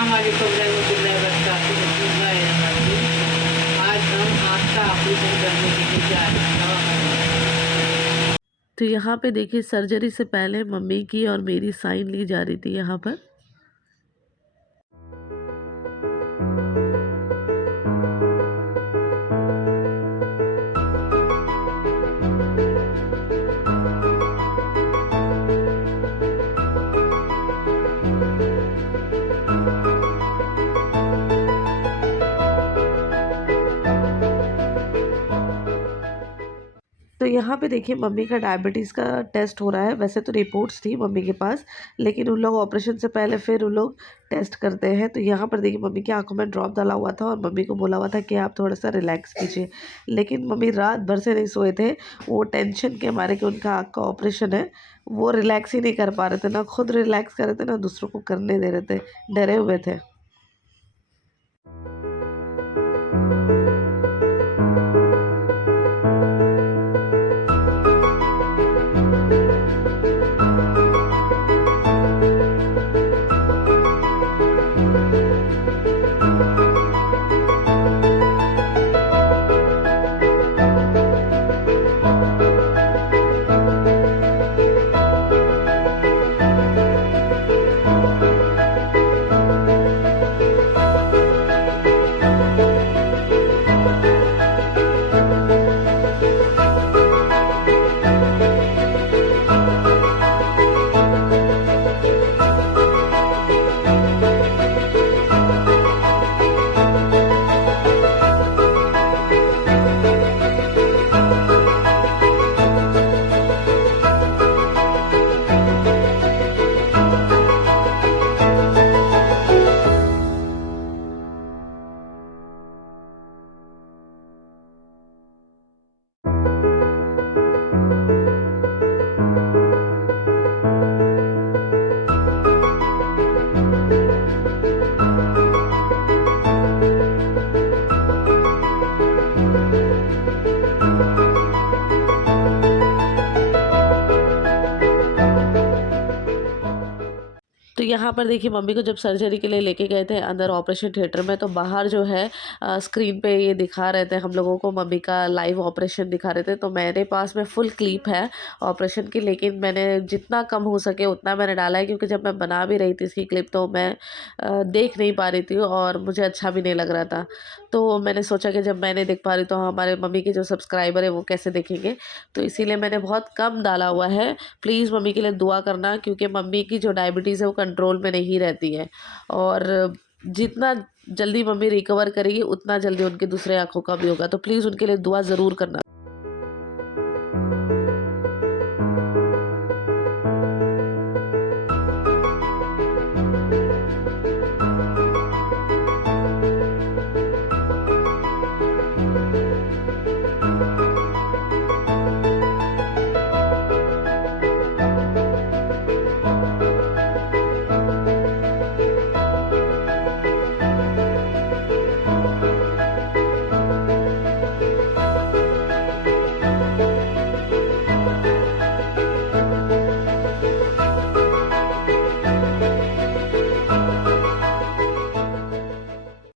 अस्सलामुअलैकुम रहमतुल्लाहि व बरकातुहू। आज हम आँख का ऑपरेशन करने के लिए जा रहे हैं। तो यहाँ पे देखिए सर्जरी से पहले मम्मी की और मेरी साइन ली जा रही थी यहाँ पर। तो यहाँ पे देखिए मम्मी का डायबिटीज़ का टेस्ट हो रहा है। वैसे तो रिपोर्ट्स थी मम्मी के पास, लेकिन उन लोग ऑपरेशन से पहले फिर उन लोग टेस्ट करते हैं। तो यहाँ पर देखिए मम्मी की आंखों में ड्रॉप डाला हुआ था और मम्मी को बोला हुआ था कि आप थोड़ा सा रिलैक्स कीजिए, लेकिन मम्मी रात भर से नहीं सोए थे। वो टेंशन के मारे कि उनका आँख का ऑपरेशन है, वो रिलैक्स ही नहीं कर पा रहे थे, ना खुद रिलैक्स कर रहे थे ना दूसरों को करने दे रहे थे, डरे हुए थे। तो यहाँ पर देखिए मम्मी को जब सर्जरी के लिए लेके गए थे अंदर ऑपरेशन थिएटर में, तो बाहर जो है स्क्रीन पे ये दिखा रहे थे हम लोगों को, मम्मी का लाइव ऑपरेशन दिखा रहे थे। तो मेरे पास में फुल क्लिप है ऑपरेशन की, लेकिन मैंने जितना कम हो सके उतना मैंने डाला है, क्योंकि जब मैं बना भी रही थी इसकी क्लिप तो मैं देख नहीं पा रही थी और मुझे अच्छा भी नहीं लग रहा था। तो मैंने सोचा कि जब मैं नहीं देख पा रही तो हमारे मम्मी के जो सब्सक्राइबर है वो कैसे देखेंगे, तो इसीलिए मैंने बहुत कम डाला हुआ है। प्लीज़ मम्मी के लिए दुआ करना, क्योंकि मम्मी की जो डायबिटीज़ है वो कंट्रोल में नहीं रहती है, और जितना जल्दी मम्मी रिकवर करेगी उतना जल्दी उनके दूसरे आँखों का भी होगा। तो प्लीज़ उनके लिए दुआ ज़रूर करना।